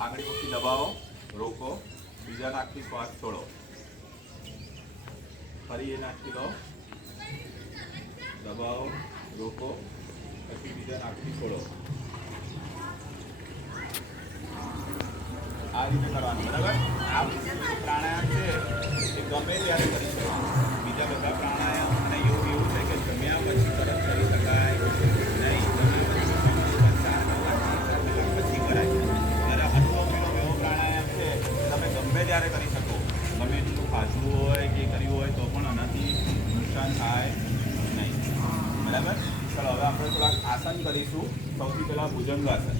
આંગળી મૂકી દબાવો, રોકો, બીજા નાકથી શ્વાસ છોડો, ફરી એ નાખી દો, દબાવો, રોકો, પછી બીજા નાકથી છોડો. આ રીતે કરવાનું, બરાબર? આ પ્રાણાયામ છે એ ગમે ત્યારે કરી શકો. બીજા બધા પ્રાણાયામ અને યોગ એવું છે કે જમ્યા પછી તરત કરી શકાય નહીં, જમ્યા પછી કરાય. જ્યારે અનુલોમ વિલોમ એવો પ્રાણાયામ છે તમે ગમે ત્યારે કરી શકો. ગમે એટલું ખાધું હોય કે કર્યું હોય તો પણ આનાથી નુકસાન થાય નહીં, બરાબર? ચાલો હવે આપણે થોડાક આસન કરીશું. સૌથી પહેલાં ભુજંગાસન.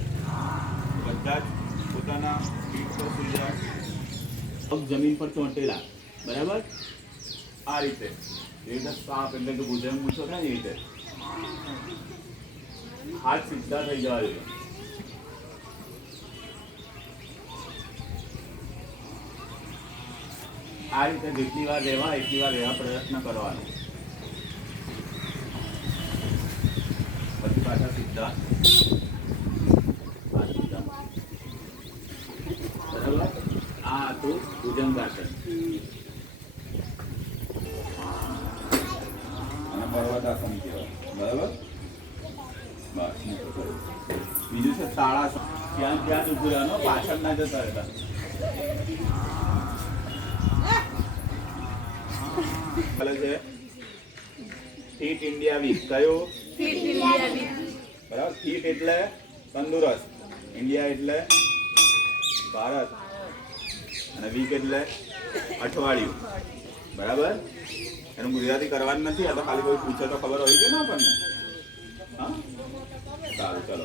બધા જ પોતાના પીઠ પર સુઈ જાય, પગ જમીન પર ચોંટેલા, બરાબર? આ રીતે, એ રીતે સાપ એટલે કે ભુજંગ મૂછો થાય ને એ રીતે હાથ સીધા થઈ જવા જોઈએ. આ રીતે જેટલી વાર રહેવા એટલી વાર રહેવા પ્રયત્ન કરવાનો. પછી પાછા સીધા, બરાબર? આ હતું ભુજંગાસન અને પર્વતાસન કહેવાય, બરાબર? બસ બીજું છે તાળાસન. ત્યાં જ ઉભું રહેવાનું, પાછળ ના જતા રહેતા. છે ફિટ ઇન્ડિયા વીક. કયો? ફિટ ઇન્ડિયા વીક, બરાબર? ફિટ એટલે તંદુરસ્ત, ઇન્ડિયા એટલે ભારત, અને વીક એટલે અઠવાડિયું, બરાબર? એનું ગુજરાતી કરવાનું નથી. આ તો ખાલી કોઈ પૂછે તો ખબર હોય છે ને આપણને. હા, સારું, ચલો.